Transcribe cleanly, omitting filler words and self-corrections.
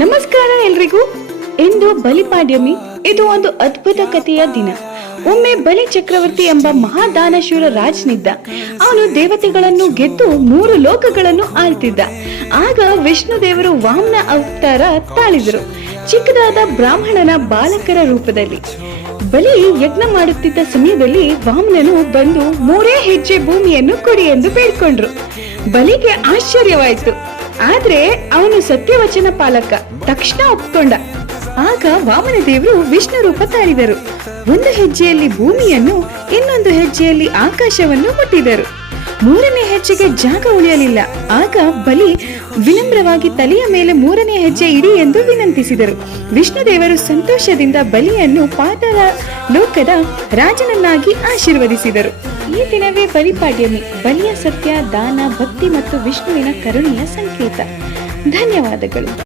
ನಮಸ್ಕಾರ ಎಲ್ರಿಗೂ. ಇಂದು ಬಲಿಪಾಡ್ಯಮಿ. ಇದು ಒಂದು ಅದ್ಭುತ ಕಥೆಯ ದಿನ. ಒಮ್ಮೆ ಬಲಿ ಚಕ್ರವರ್ತಿ ಎಂಬ ಮಹಾದಾನಶೂರ ರಾಜನಿದ್ದ. ಅವನು ದೇವತೆಗಳನ್ನು ಗೆದ್ದು 3 ಲೋಕಗಳನ್ನು ಆಳ್ತಿದ್ದ. ಆಗ ವಿಷ್ಣು ದೇವರು ವಾಮನ ಅವತಾರ ತಾಳಿದರು, ಚಿಕ್ಕದಾದ ಬ್ರಾಹ್ಮಣನ ಬಾಲಕರ ರೂಪದಲ್ಲಿ. ಬಲಿ ಯಜ್ಞ ಮಾಡುತ್ತಿದ್ದ ಸಮಯದಲ್ಲಿ ವಾಮನನು ಬಂದು 3 ಹೆಜ್ಜೆ ಭೂಮಿಯನ್ನು ಕೊಡಿ ಎಂದು ಬೇಡ್ಕೊಂಡ್ರು. ಬಲಿಗೆ ಆಶ್ಚರ್ಯವಾಯಿತು. ಆದ್ರೆ ಅವನು ಸತ್ಯವಚನ ಪಾಲಕ, ತಕ್ಷಣ ಒಪ್ಕೊಂಡ. ಆಗ ವಾಮನ ದೇವರು ವಿಷ್ಣು ರೂಪ ತಾಳಿದರು. 1 ಹೆಜ್ಜೆಯಲ್ಲಿ ಭೂಮಿಯನ್ನು, ಇನ್ನೊಂದು ಹೆಜ್ಜೆಯಲ್ಲಿ ಆಕಾಶವನ್ನು ಮುಟ್ಟಿದರು. 3ನೇ ಹೆಜ್ಜೆಗೆ ಜಾಗ ಉಳಿಯಲಿಲ್ಲ. ಆಗ ಬಲಿ ವಿನಮ್ರವಾಗಿ ತಲೆಯ ಮೇಲೆ 3ನೇ ಹೆಜ್ಜೆ ಇಡಿ ಎಂದು ವಿನಂತಿಸಿದರು. ವಿಷ್ಣು ದೇವರು ಸಂತೋಷದಿಂದ ಬಲಿಯನ್ನು ಪಾತಾಳ ಲೋಕದ ರಾಜನನ್ನಾಗಿ ಆಶೀರ್ವದಿಸಿದರು. ಈ ದಿನವೇ ಬಲಿಪಾಡ್ಯಮಿ. ಬಲಿಯ ಸತ್ಯ, ದಾನ, ಭಕ್ತಿ ಮತ್ತು ವಿಷ್ಣುವಿನ ಕರುಣೆಯ ಸಂಕೇತ. ಧನ್ಯವಾದಗಳು.